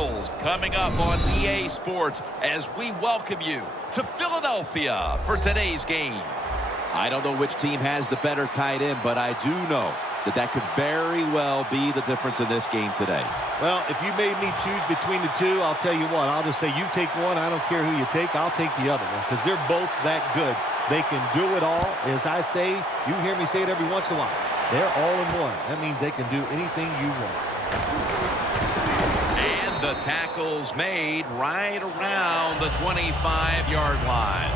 tackles coming up on EA Sports as we welcome you to Philadelphia for today's game. I don't know which team has the better tight end, but I do know that could very well be the difference in this game today. Well, if you made me choose between the two, I'll tell you what. I'll just say you take one. I don't care who you take. I'll take the other one because they're both that good. They can do it all. As I say, you hear me say it every once in a while. They're all in one. That means they can do anything you want. And the tackle's made right around the 25-yard line.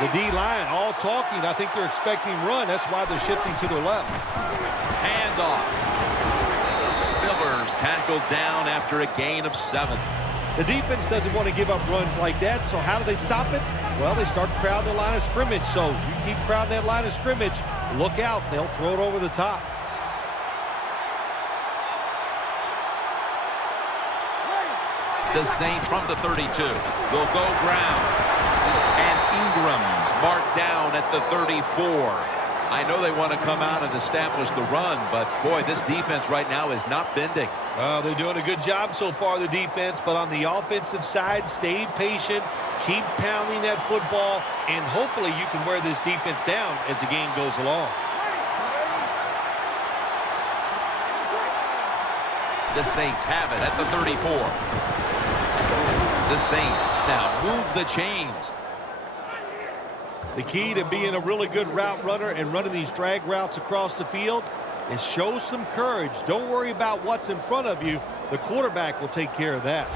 The D-line all talking. I think they're expecting run. That's why they're shifting to their left. Handoff. Spillers tackled down after a gain of 7. The defense doesn't want to give up runs like that, so how do they stop it? Well, they start crowding the line of scrimmage. So you keep crowding that line of scrimmage, look out. They'll throw it over the top. The Saints from the 32 will go ground. And Ingram's marked down at the 34. I know they want to come out and establish the run, but, boy, this defense right now is not bending. They're doing a good job so far, the defense, but on the offensive side, stay patient, keep pounding that football, and hopefully you can wear this defense down as the game goes along. The Saints have it at the 34. The Saints now move the chains. The key to being a really good route runner and running these drag routes across the field is show some courage. Don't worry about what's in front of you. The quarterback will take care of that.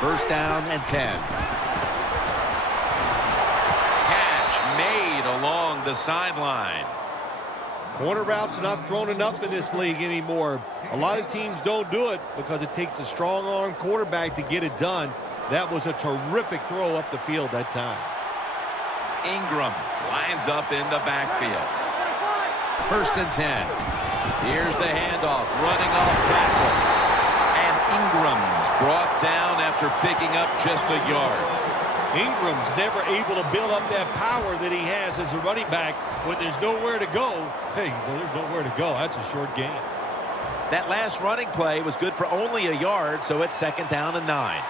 First down and 10. Catch made along the sideline. Corner routes are not thrown enough in this league anymore. A lot of teams don't do it because it takes a strong-arm quarterback to get it done. That was a terrific throw up the field that time. Ingram lines up in the backfield. First and 10. Here's the handoff, running off tackle. And Ingram's brought down after picking up just a yard. Ingram's never able to build up that power that he has as a running back when there's nowhere to go. Hey, well, there's nowhere to go. That's a short game. That last running play was good for only a yard, so it's second down and 9.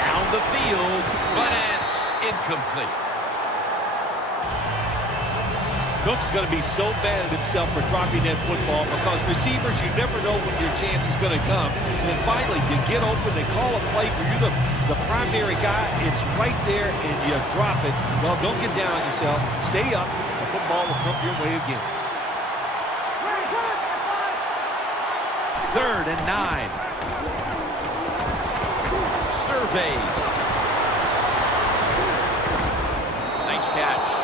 Down the field, but it's incomplete. Cook's going to be so mad at himself for dropping that football because receivers, you never know when your chance is going to come. And then finally, you get open, they call a play where you're the primary guy. It's right there, and you drop it. Well, don't get down on yourself. Stay up. The football will come your way again. Third and 9. Surveys. Nice catch.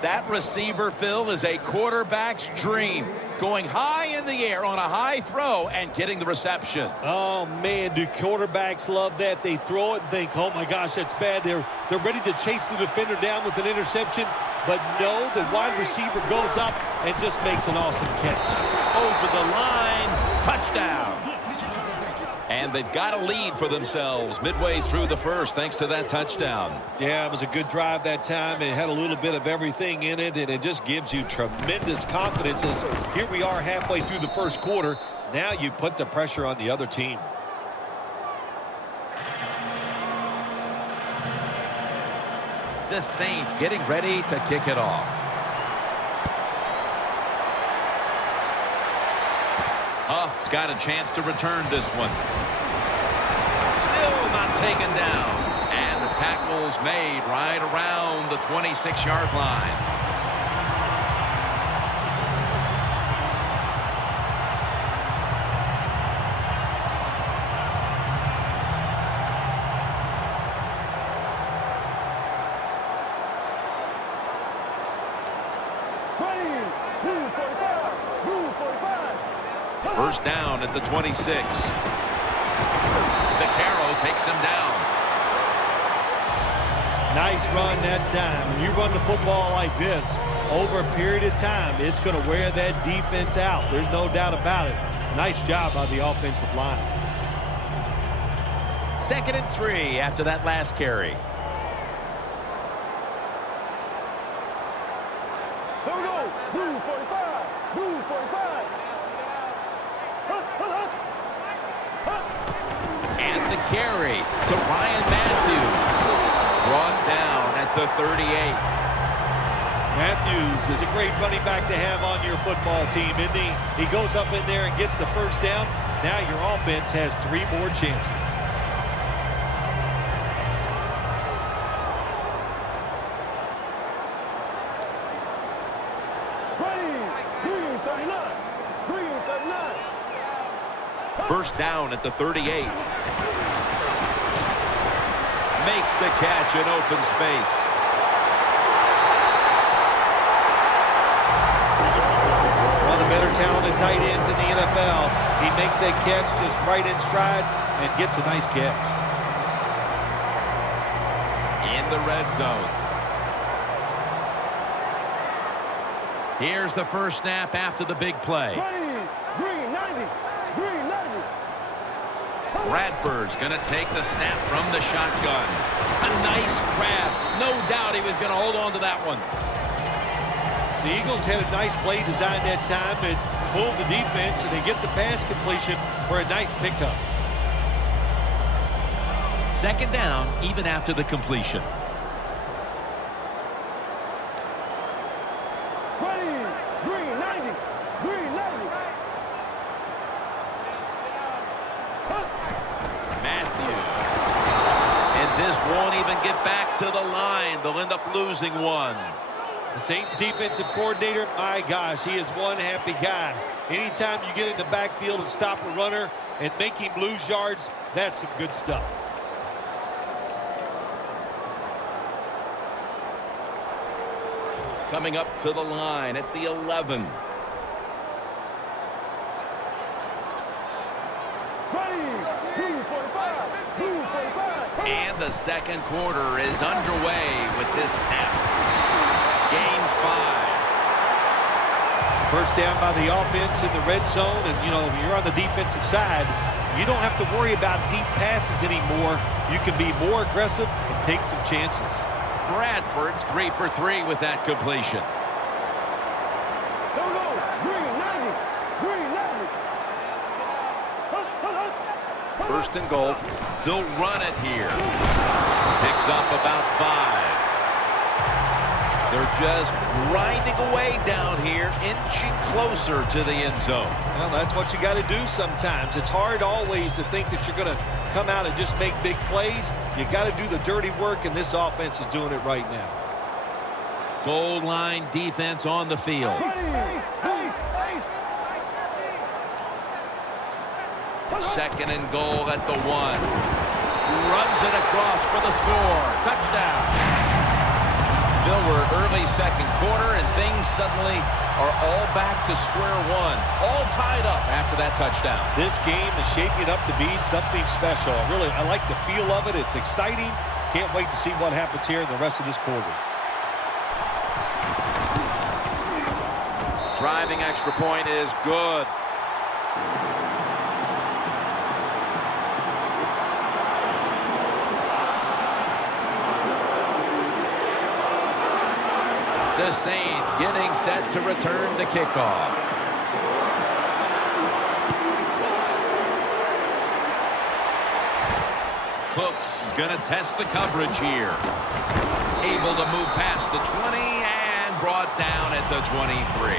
That receiver, Phil, is a quarterback's dream. Going high in the air on a high throw and getting the reception. Oh, man, do quarterbacks love that. They throw it and think, oh, my gosh, that's bad. They're ready to chase the defender down with an interception. But no, the wide receiver goes up and just makes an awesome catch. Over the line, touchdown. And they've got a lead for themselves midway through the first thanks to that touchdown. Yeah, it was a good drive that time. It had a little bit of everything in it, and it just gives you tremendous confidence as here we are halfway through the first quarter. Now you put the pressure on the other team. The Saints getting ready to kick it off. Huff's got a chance to return this one. Still not taken down. And the tackle's made right around the 26-yard line. First down at the 26. Vaccaro takes him down. Nice run that time. When you run the football like this over a period of time, it's going to wear that defense out. There's no doubt about it. Nice job by the offensive line. 2nd and 3 after that last carry. Here we go. Blue 45. Blue 45. And the carry to Ryan Matthews. Brought down at the 38. Matthews is a great running back to have on your football team, isn't he? He goes up in there and gets the first down. Now your offense has 3 more chances. Green 39. Green 39. First down at the 38. Makes the catch in open space. One of the better talented tight ends in the NFL. He makes that catch just right in stride and gets a nice catch. In the red zone. Here's the first snap after the big play. Green 90. Green 90. Bradford's going to take the snap from the shotgun. A nice grab. No doubt he was going to hold on to that one. The Eagles had a nice play design that time. It pulled the defense, and they get the pass completion for a nice pickup. 2nd down even after the completion. Green 90. Green 90. Matthews. And this won't even get back to the line. They'll end up losing one. The Saints defensive coordinator, my gosh, he is one happy guy. Anytime you get in the backfield and stop a runner and make him lose yards, that's some good stuff. Coming up to the line at the 11. Blue 45. Blue 45. And the second quarter is underway with this snap. Gains 5. First down by the offense in the red zone, and you know, if you're on the defensive side, you don't have to worry about deep passes anymore. You can be more aggressive and take some chances. Bradford's 3 for 3 with that completion. Here we go. Green 90. Green 90. First and goal. They'll run it here. Picks up about 5. They're just grinding away down here, inching closer to the end zone. Well, that's what you got to do sometimes. It's hard always to think that you're going to come out and just make big plays. You got to do the dirty work, and this offense is doing it right now. Goal line defense on the field. Second and goal at the 1. Runs it across for the score. Touchdown. Bill, we're early second quarter, and things suddenly are all back to square one. All tied up after that touchdown. This game is shaping up to be something special. I like the feel of it. It's exciting. Can't wait to see what happens here in the rest of this quarter. Driving extra point is good. The Saints getting set to return the kickoff. Cooks is going to test the coverage here. Able to move past the 20 and brought down at the 23.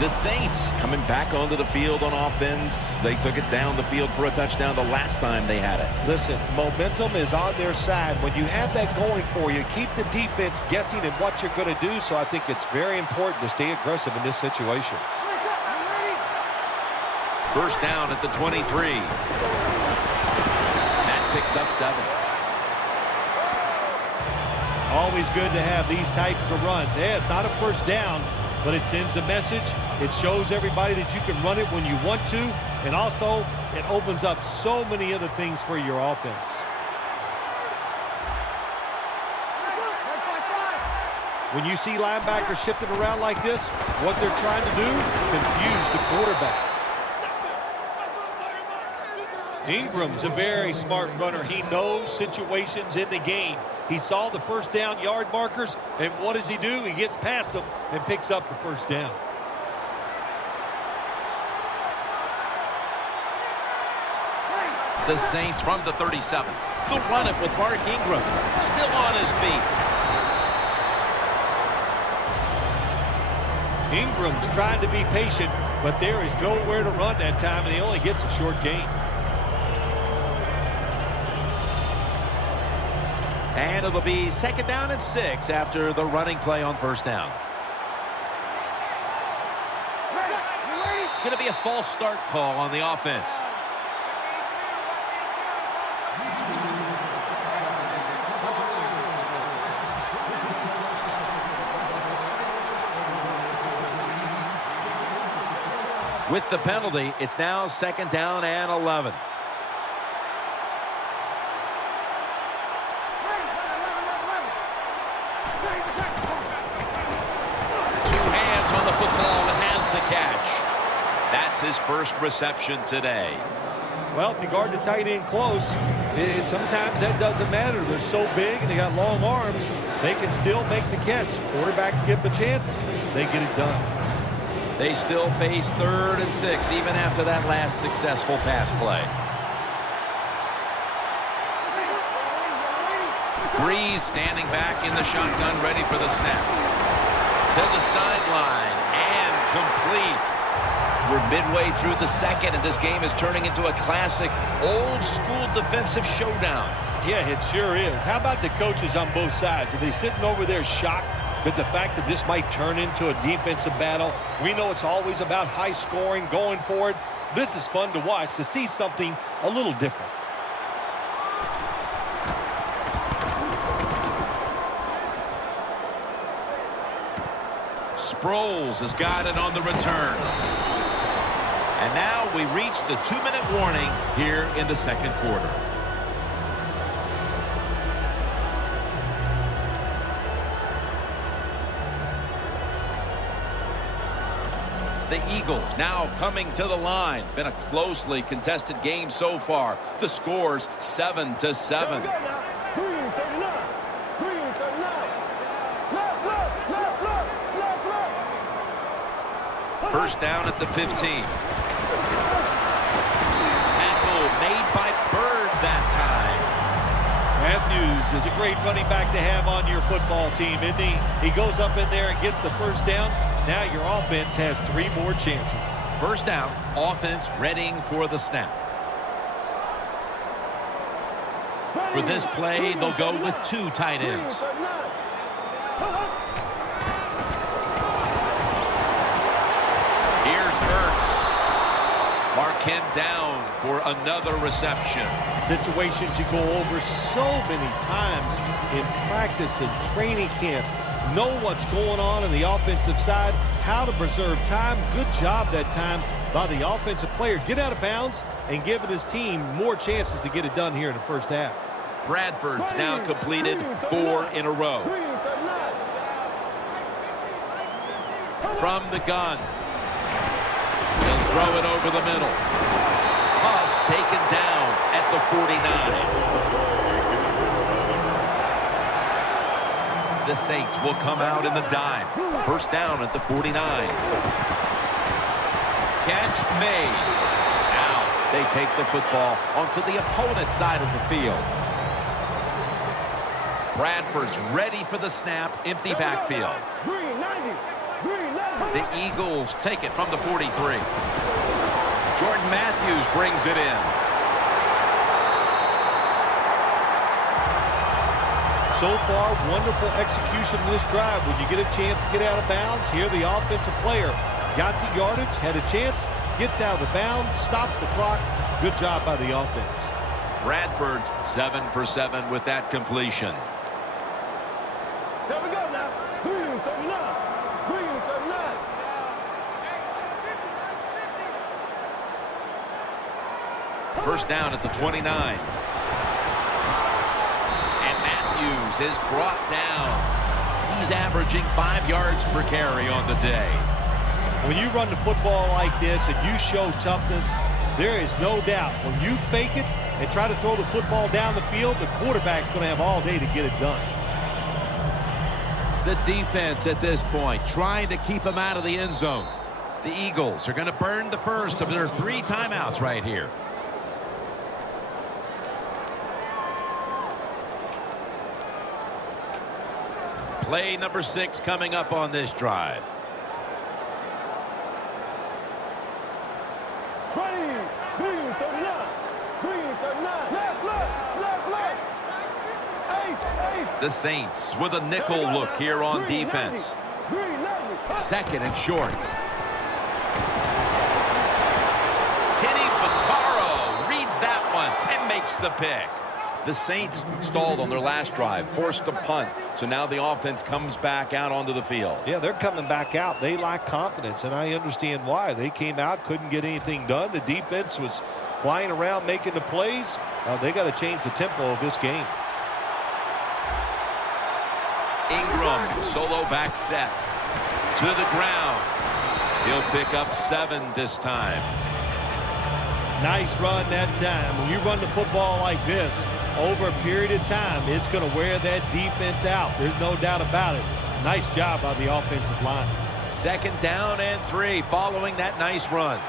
The Saints coming back onto the field on offense. They took it down the field for a touchdown the last time they had it. Listen, momentum is on their side. When you have that going for you, keep the defense guessing at what you're going to do. So I think it's very important to stay aggressive in this situation. First down at the 23. That picks up 7. Always good to have these types of runs. Yeah, it's not a first down, but it sends a message. It shows everybody that you can run it when you want to, and also it opens up so many other things for your offense. When you see linebackers shifting around like this, what they're trying to do, confuse the quarterback. Ingram's a very smart runner. He knows situations in the game. He saw the first down yard markers, and what does he do? He gets past them and picks up the first down. The Saints from the 37. They'll run it with Mark Ingram. Still on his feet. Ingram's trying to be patient, but there is nowhere to run that time, and he only gets a short gain. And it'll be 2nd down and 6 after the running play on 1st down. It's going to be a false start call on the offense. With the penalty, it's now 2nd down and 11. On the football and has the catch. That's his first reception today. Well, if you guard the tight end close, sometimes that doesn't matter. They're so big and they got long arms, they can still make the catch. Quarterbacks give them a chance, they get it done. They still face 3rd and 6 even after that last successful pass play. Breeze standing back in the shotgun, ready for the snap. To the sideline and complete. We're midway through the 2nd, and this game is turning into a classic old-school defensive showdown. Yeah, it sure is. How about the coaches on both sides? Are they sitting over there shocked that the fact that this might turn into a defensive battle? We know it's always about high scoring, going forward. This is fun to watch, to see something a little different. Sproles has got it on the return. And now we reach the 2-minute warning here in the 2nd quarter. The Eagles now coming to the line. Been a closely contested game so far. The score's 7-7. Green 39. Green 39. First down at the 15. Tackle made by Bird that time. Matthews is a great running back to have on your football team, isn't he? He goes up in there and gets the first down. Now your offense has 3 more chances. First down, offense readying for the snap. For this play, they'll go with 2 tight ends. Here's Ertz. Mark him down for another reception. Situations you go over so many times in practice and training camp. Know what's going on the offensive side, how to preserve time. Good job that time by the offensive player. Get out of bounds and giving his team more chances to get it done here in the first half. Bradford's now completed 4 in a row. From the gun. He'll throw it over the middle. Hubb's taken down at the 49. The Saints will come out in the dime. First down at the 49. Catch made. Now they take the football onto the opponent's side of the field. Bradford's ready for the snap. Empty backfield. The Eagles take it from the 43. Jordan Matthews brings it in. So far, wonderful execution of this drive. When you get a chance to get out of bounds, here the offensive player got the yardage, had a chance, gets out of the bounds, stops the clock. Good job by the offense. Bradford's 7 for 7 with that completion. Here we go now. Green 39. Green 39. First down at the 29. And Matthews is brought down. He's averaging 5 yards per carry on the day. When you run the football like this and you show toughness, there is no doubt when you fake it and try to throw the football down the field, the quarterback's going to have all day to get it done. The defense at this point trying to keep him out of the end zone. The Eagles are going to burn the first of their 3 timeouts right here. Play number 6 coming up on this drive. Green, green 39. Green 39. Left, left. Eighth. The Saints with a nickel look here on Green defense. 90. Green 90. Second and short. Kenny Vaccaro reads that one and makes the pick. The Saints stalled on their last drive, forced a punt, so now the offense comes back out onto the field. Yeah, they're coming back out. They lack confidence, and I understand why. They came out, couldn't get anything done. The defense was flying around making the plays. They got to change the tempo of this game. Ingram, solo back set. To the ground. He'll pick up 7 this time. Nice run that time. When you run the football like this, over a period of time, it's going to wear that defense out. There's no doubt about it. Nice job by the offensive line. Second down and 3 following that nice run.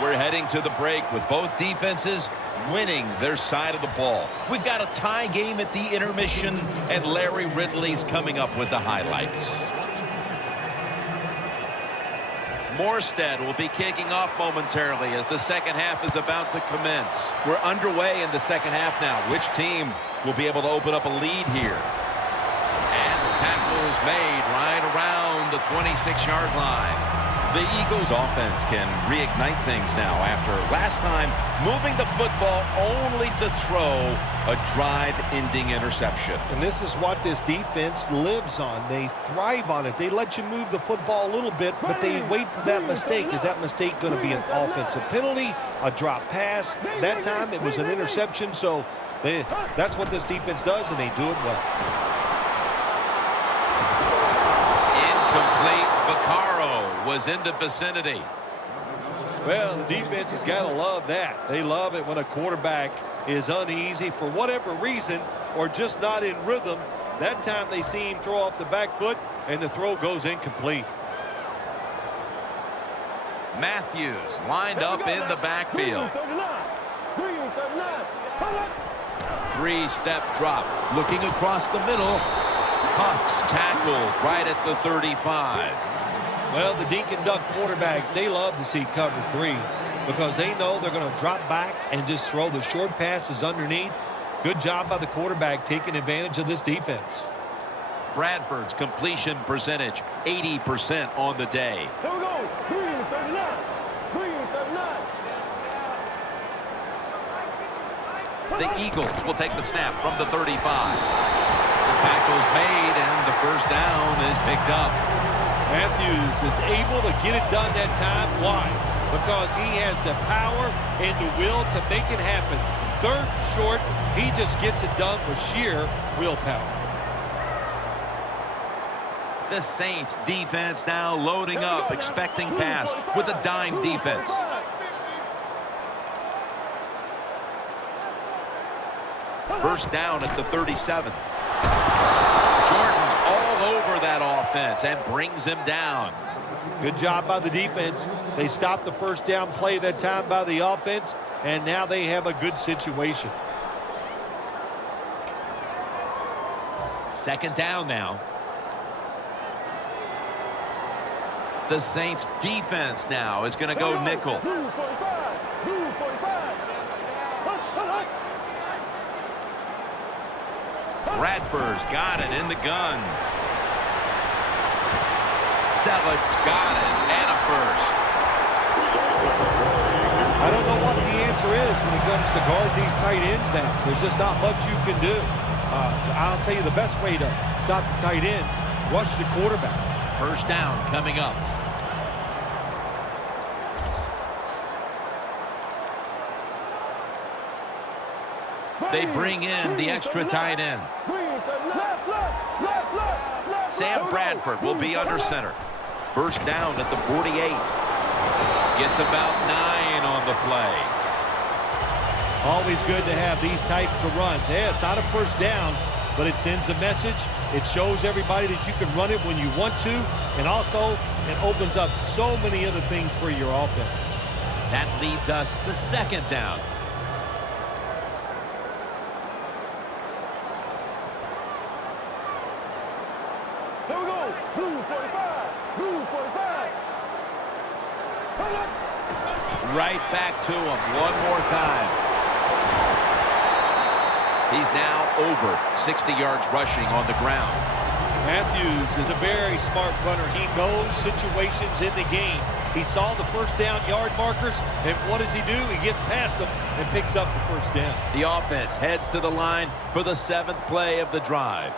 We're heading to the break with both defenses winning their side of the ball. We've got a tie game at the intermission, and Larry Ridley's coming up with the highlights. Morstead will be kicking off momentarily as the second half is about to commence. We're underway in the second half now. Which team will be able to open up a lead here? And the tackle is made right around the 26-yard line. The Eagles offense can reignite things now after last time moving the football only to throw a drive-ending interception. And this is what this defense lives on. They thrive on it. They let you move the football a little bit, but they wait for that mistake. Is that mistake going to be an offensive penalty, a drop pass? That time it was an interception, so that's what this defense does, and they do it well. Incomplete. Vaccaro was in the vicinity. Well, the defense has got to love that. They love it when a quarterback is uneasy for whatever reason or just not in rhythm. That time they see him throw off the back foot, and the throw goes incomplete. Matthews lined up in the backfield. Green 39. 3-step drop. Looking across the middle. Puffs tackled right at the 35. Well, the dink and duck quarterbacks, they love to see cover 3 because they know they're going to drop back and just throw the short passes underneath. Good job by the quarterback taking advantage of this defense. Bradford's completion percentage, 80% on the day. Here we go. Green 39. Green 39. The Eagles will take the snap from the 35. The tackle's made, and the first down is picked up. Matthews is able to get it done that time. Why? Because he has the power and the will to make it happen. Third short, he just gets it done with sheer willpower. The Saints defense now loading up, expecting pass with a dime defense. First down at the 37. Jordan's all over that offense and brings him down. Good job by the defense. They stopped the first down play that time by the offense, and now they have a good situation. Second down now. The Saints defense now is going to go nickel. Blue 45. Blue 45. Bradford's got it in the gun. Selleck's got it, and a first. I don't know what the answer is when it comes to guarding these tight ends now. There's just not much you can do. I'll tell you the best way to stop the tight end, rush the quarterback. First down coming up. They bring in the extra tight end. Sam Bradford will be under center. First down at the 48. Gets about 9 on the play. Always good to have these types of runs. Yeah, it's not a first down, but it sends a message. It shows everybody that you can run it when you want to, and also it opens up so many other things for your offense. That leads us to second down. Here we go. Blue 45. Blue 45. Hold up. Right back to him one more time. He's now over 60 yards rushing on the ground. Matthews is a very smart runner. He knows situations in the game. He saw the first down yard markers, and what does he do? He gets past them and picks up the first down. The offense heads to the line for the 7th play of the drive.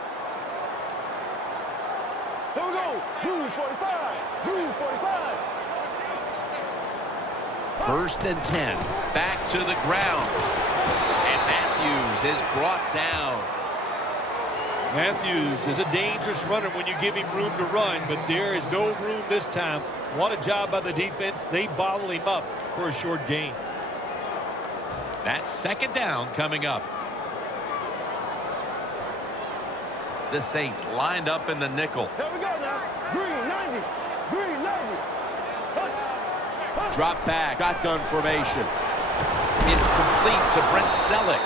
Here we go. Blue 45. Blue 45. First and 10. Back to the ground. And Matthews is brought down. Matthews is a dangerous runner when you give him room to run, but there is no room this time. What a job by the defense. They bottle him up for a short gain. That's second down coming up. The Saints lined up in the nickel. Here we go now. Green 90. Green 90. Drop back. Shotgun formation. It's complete to Brent Selleck.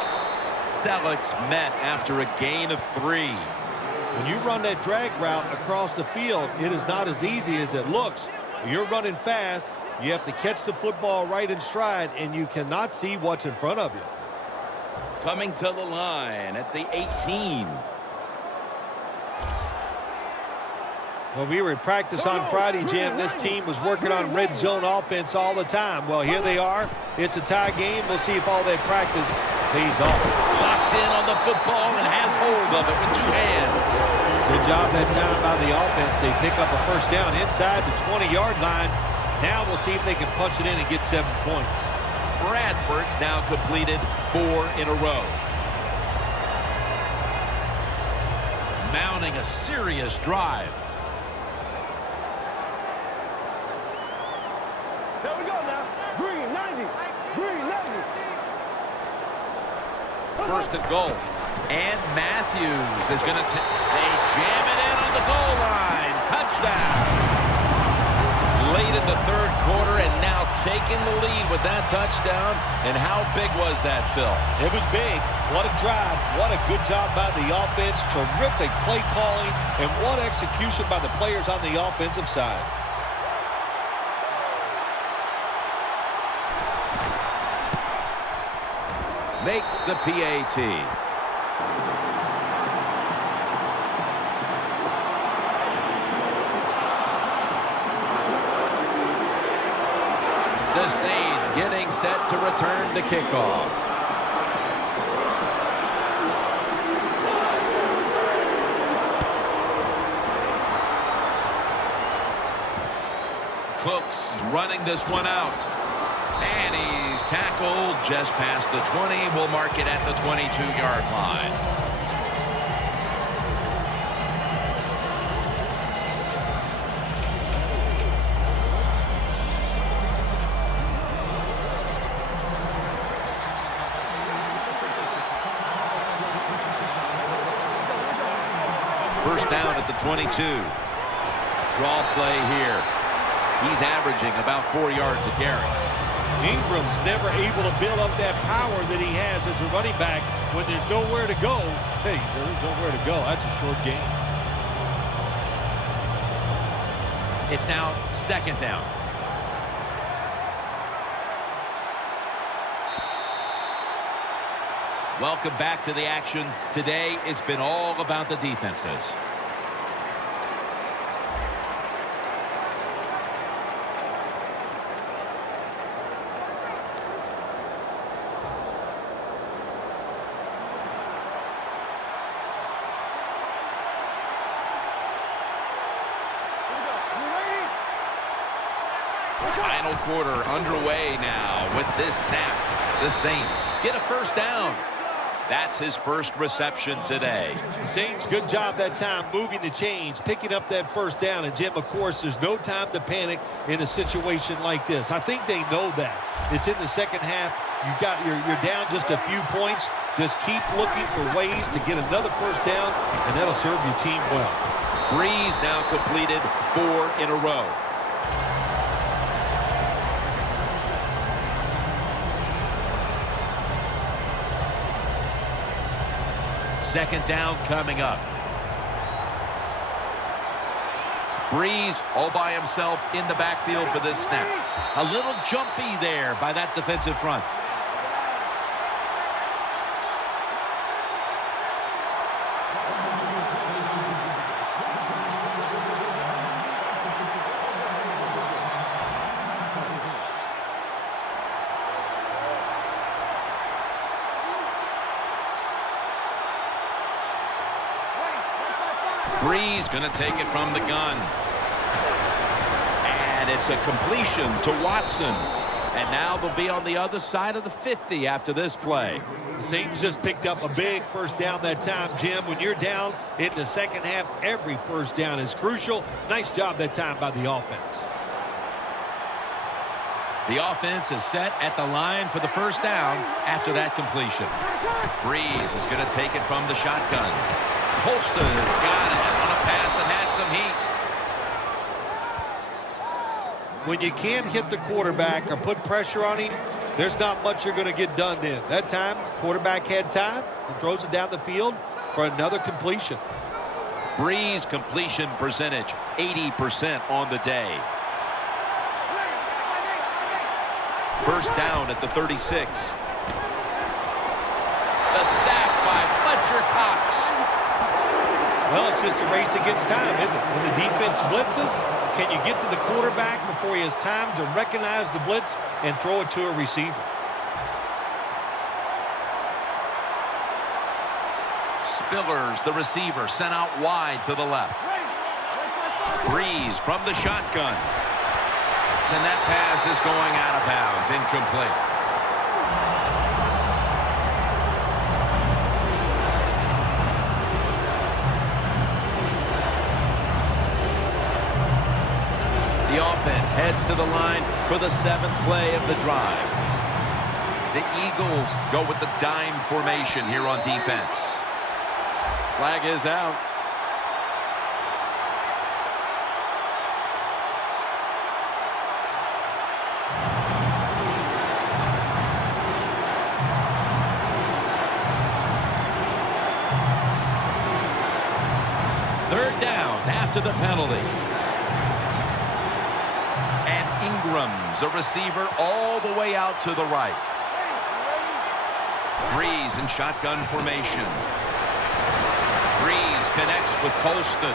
Selleck's met after a gain of 3. When you run that drag route across the field, it is not as easy as it looks. You're running fast. You have to catch the football right in stride, and you cannot see what's in front of you. Coming to the line at the 18. When we were in practice on Friday, Jim, this team was working on red zone offense all the time. Well, here they are. It's a tie game. We'll see if all that practice pays off. Locked in on the football and has hold of it with 2 hands. Good job that time by the offense. They pick up a first down inside the 20-yard line. Now we'll see if they can punch it in and get 7 points. Bradford's now completed 4 in a row. Mounting a serious drive. Here we go now. Green 90. Green 90. First and goal. And Matthews is going to they jam it in on the goal line. Touchdown. Late in the 3rd quarter and now taking the lead with that touchdown. And how big was that, Phil? It was big. What a drive. What a good job by the offense. Terrific play calling. And what execution by the players on the offensive side. Makes the PAT. The Saints getting set to return to kickoff. Cooks is running this one out. And he's tackled just past the 20. We'll mark it at the 22-yard line. First down at the 22. Draw play here. He's averaging about 4 yards a carry. Ingram's never able to build up that power that he has as a running back when there's nowhere to go. Hey, there's nowhere to go. That's a short game. It's now second down. Welcome back to the action. Today, it's been all about the defenses. Final quarter underway now with this snap. The Saints get a first down. That's his first reception today. Saints, good job that time moving the chains, picking up that first down. And, Jim, of course, there's no time to panic in a situation like this. I think they know that. It's in the second half. You're down just a few points. Just keep looking for ways to get another first down, and that'll serve your team well. Breeze now completed 4 in a row. Second down coming up. Breeze all by himself in the backfield for this snap. A little jumpy there by that defensive front. Breeze going to take it from the gun. And it's a completion to Watson. And now they'll be on the other side of the 50 after this play. The Saints just picked up a big first down that time, Jim. When you're down in the second half, every first down is crucial. Nice job that time by the offense. The offense is set at the line for the first down after that completion. Breeze is going to take it from the shotgun. Colston's got it on a pass that had some heat. When you can't hit the quarterback or put pressure on him, there's not much you're going to get done then. That time, the quarterback had time and throws it down the field for another completion. Breeze completion percentage, 80% on the day. First down at the 36. The sack by Fletcher Cox. Well, it's just a race against time, isn't it? When the defense blitzes, can you get to the quarterback before he has time to recognize the blitz and throw it to a receiver? Spillers, the receiver, sent out wide to the left. Breeze from the shotgun. And that pass is going out of bounds, incomplete. The offense heads to the line for the 7th play of the drive. The Eagles go with the dime formation here on defense. Flag is out. Third down after the penalty. Ingram's a receiver all the way out to the right. Breeze in shotgun formation. Breeze connects with Colston.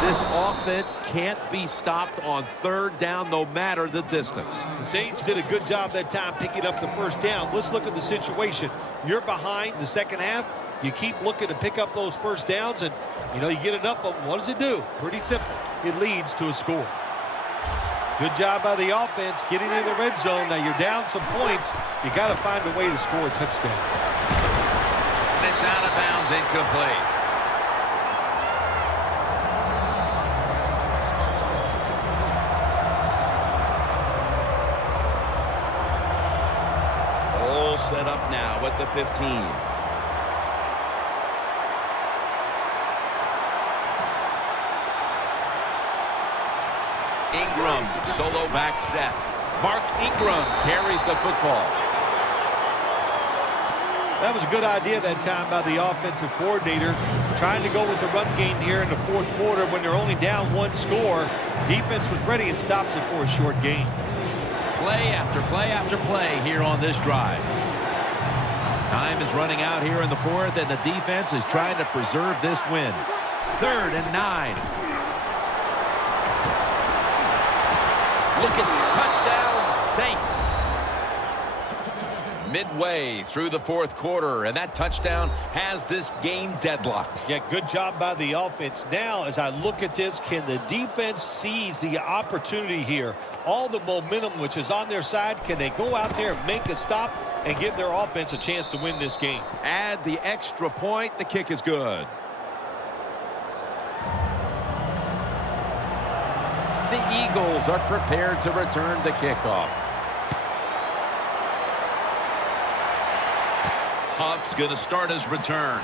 This offense can't be stopped on third down no matter the distance. The Saints did a good job that time picking up the first down. Let's look at the situation. You're behind the second half. You keep looking to pick up those first downs, and you get enough of them. What does it do? Pretty simple. It leads to a score. Good job by the offense getting in the red zone. Now you're down some points. You got to find a way to score a touchdown. And it's out of bounds, incomplete. All set up now at the 15. Ingram, solo back set. Mark Ingram carries the football. That was a good idea that time by the offensive coordinator. Trying to go with the run game here in the fourth quarter when they're only down one score. Defense was ready and stops it for a short gain. Play after play after play here on this drive. Time is running out here in the fourth, and the defense is trying to preserve this win. 3rd and 9. Look at touchdown, Saints. Midway through the fourth quarter, and that touchdown has this game deadlocked. Yeah, good job by the offense. Now, as I look at this, can the defense seize the opportunity here? All the momentum which is on their side, can they go out there and make a stop and give their offense a chance to win this game? Add the extra point. The kick is good. The Eagles are prepared to return the kickoff. Huff's going to start his return.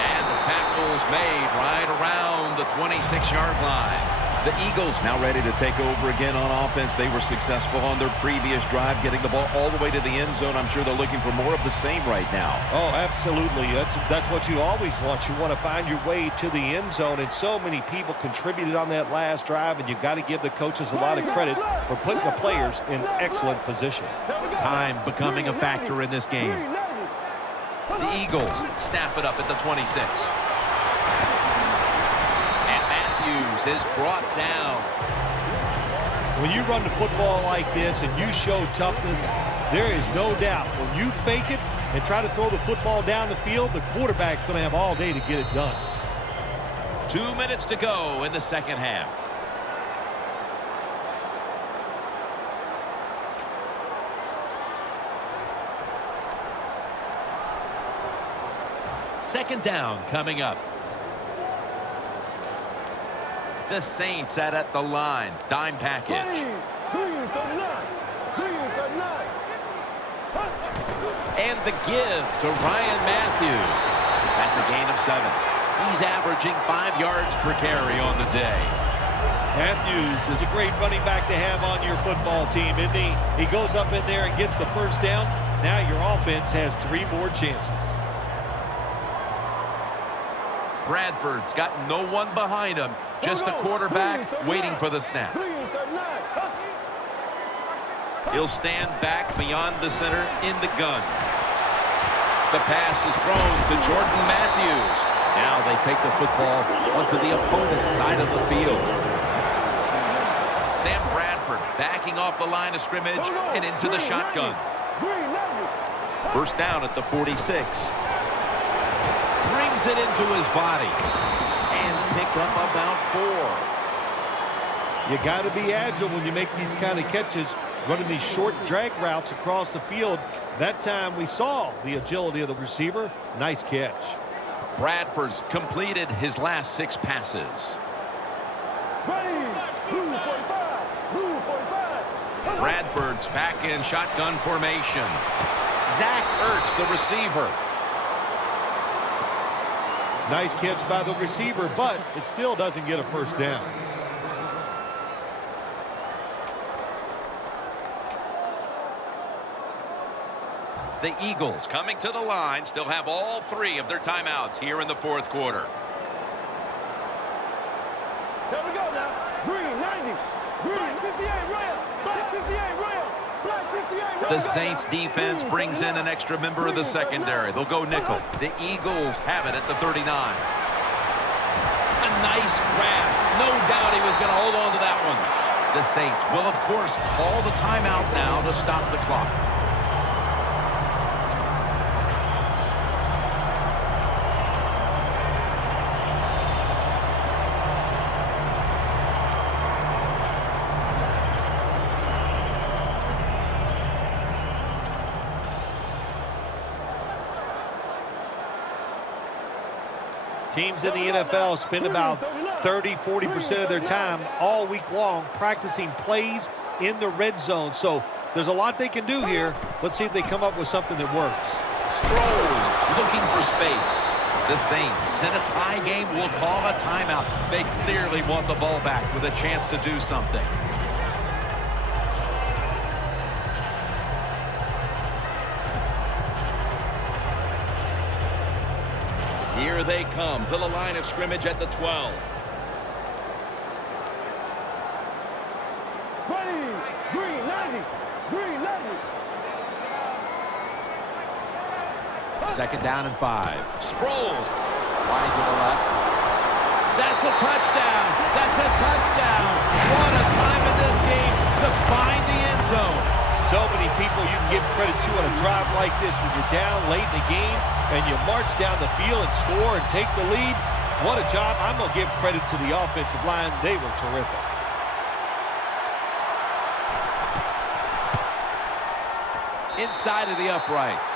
And the tackle's made right around the 26-yard line. The Eagles now ready to take over again on offense. They were successful on their previous drive, getting the ball all the way to the end zone. I'm sure they're looking for more of the same right now. Oh, absolutely. That's what you always want. You want to find your way to the end zone, and so many people contributed on that last drive, and you've got to give the coaches a lot of credit for putting the players in excellent position. Time becoming a factor in this game. The Eagles snap it up at the 26. Is brought down. When you run the football like this and you show toughness, there is no doubt when you fake it and try to throw the football down the field, the quarterback's going to have all day to get it done. 2 minutes to go in the second half. Second down coming up. The Saints at the line. Dime package. And the give to Ryan Matthews. That's a gain of 7. He's averaging 5 yards per carry on the day. Matthews is a great running back to have on your football team, isn't he? He goes up in there and gets the first down. Now your offense has 3 more chances. Bradford's got no one behind him. Just a quarterback waiting for the snap. He'll stand back beyond the center in the gun. The pass is thrown to Jordan Matthews. Now they take the football onto the opponent's side of the field. Sam Bradford backing off the line of scrimmage and into the shotgun. First down at the 46. Brings it into his body. Pick up about 4. You got to be agile when you make these kind of catches, running these short drag routes across the field. That time we saw the agility of the receiver. Nice catch. Bradford's completed his last 6 passes. Bradford's back in shotgun formation. Zach Ertz, the receiver. Nice catch by the receiver, but it still doesn't get a first down. The Eagles coming to the line still have all 3 of their timeouts here in the fourth quarter. There we go now. Green 90. Green 58 rail. Black 58 rail. Black 58 rail. The Saints defense brings in an extra member of the secondary. They'll go nickel. The Eagles have it at the 39. A nice grab. No doubt he was going to hold on to that one. The Saints will, of course, call the timeout now to stop the clock. Teams in the NFL spend about 30-40% of their time all week long practicing plays in the red zone. So there's a lot they can do here. Let's see if they come up with something that works. Sproles looking for space. The Saints in a tie game will call a timeout. They clearly want the ball back with a chance to do something. Here they come to the line of scrimmage at the 12. Green 90. Green 90. Second down and 5. Sproles. Wide to the left. That's a touchdown. That's a touchdown. What a time in this game to find the end zone. So many people you can give credit to on a drive like this when you're down late in the game and you march down the field and score and take the lead. What a job. I'm going to give credit to the offensive line. They were terrific. Inside of the uprights.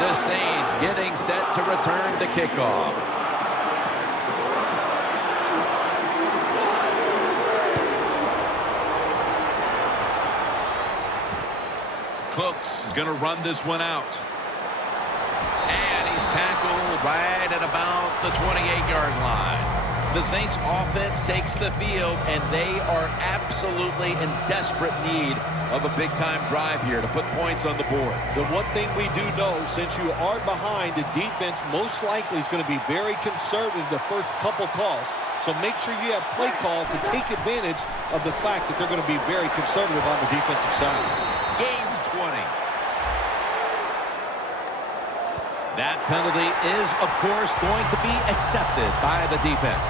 The Saints getting set to return the kickoff. Cooks is going to run this one out. And he's tackled right at about the 28-yard line. The Saints offense takes the field, and they are absolutely in desperate need of a big-time drive here to put points on the board. The one thing we do know, since you are behind, the defense most likely is going to be very conservative the first couple calls. So make sure you have play calls to take advantage of the fact that they're going to be very conservative on the defensive side. Gains 20. That penalty is, of course, going to be accepted by the defense.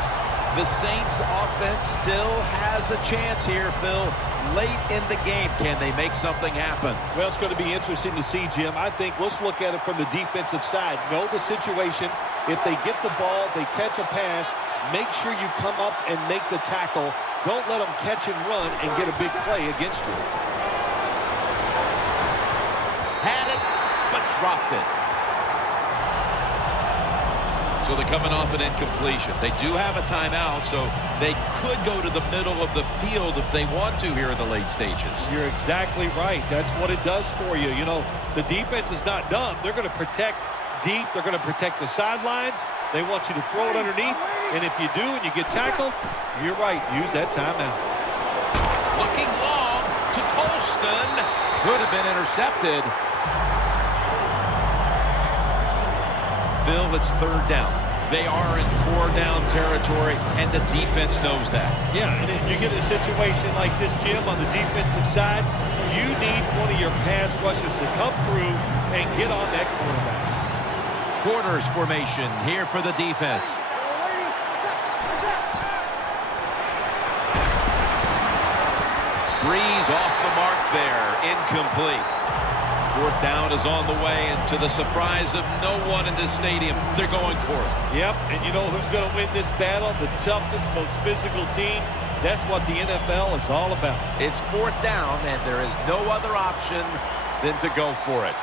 The Saints offense still has a chance here, Phil. Late in the game, can they make something happen? Well, it's going to be interesting to see, Jim. I think let's look at it from the defensive side. Know the situation. If they get the ball, they catch a pass, make sure you come up and make the tackle. Don't let them catch and run and get a big play against you. Had it, but dropped it. So they're coming off an incompletion. They do have a timeout, so they could go to the middle of the field if they want to here in the late stages. You're exactly right. That's what it does for you. You know, the defense is not done. They're going to protect deep. They're going to protect the sidelines. They want you to throw it underneath. And if you do and you get tackled, you're right. Use that timeout. Looking long to Colston. Could have been intercepted. Bill, it's third down. They are in 4-down territory, and the defense knows that. Yeah, and you get a situation like this, Jim, on the defensive side, you need one of your pass rushers to come through and get on that quarterback. Quarters formation here for the defense. Breeze off the mark there, incomplete. Fourth down is on the way, and to the surprise of no one in this stadium, they're going for it. Yep, and you know who's going to win this battle? The toughest, most physical team. That's what the NFL is all about. It's fourth down, and there is no other option than to go for it.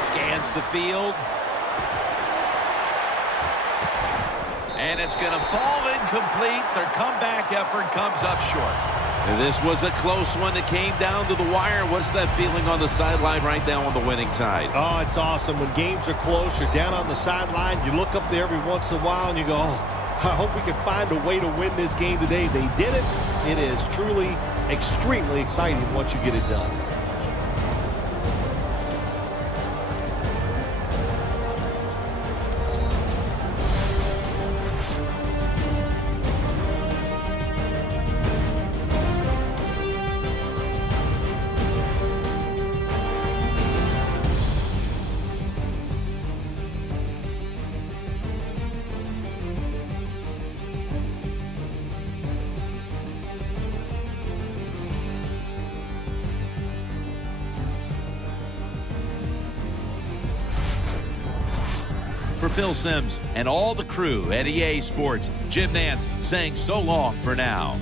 Scans the field. And it's going to fall incomplete. Their comeback effort comes up short. And this was a close one that came down to the wire. What's that feeling on the sideline right now on the winning side? Oh, it's awesome. When games are close, you're down on the sideline. You look up there every once in a while and you go, oh, I hope we can find a way to win this game today. They did it. It is truly extremely exciting once you get it done. For Phil Simms and all the crew at EA Sports, Jim Nantz saying so long for now.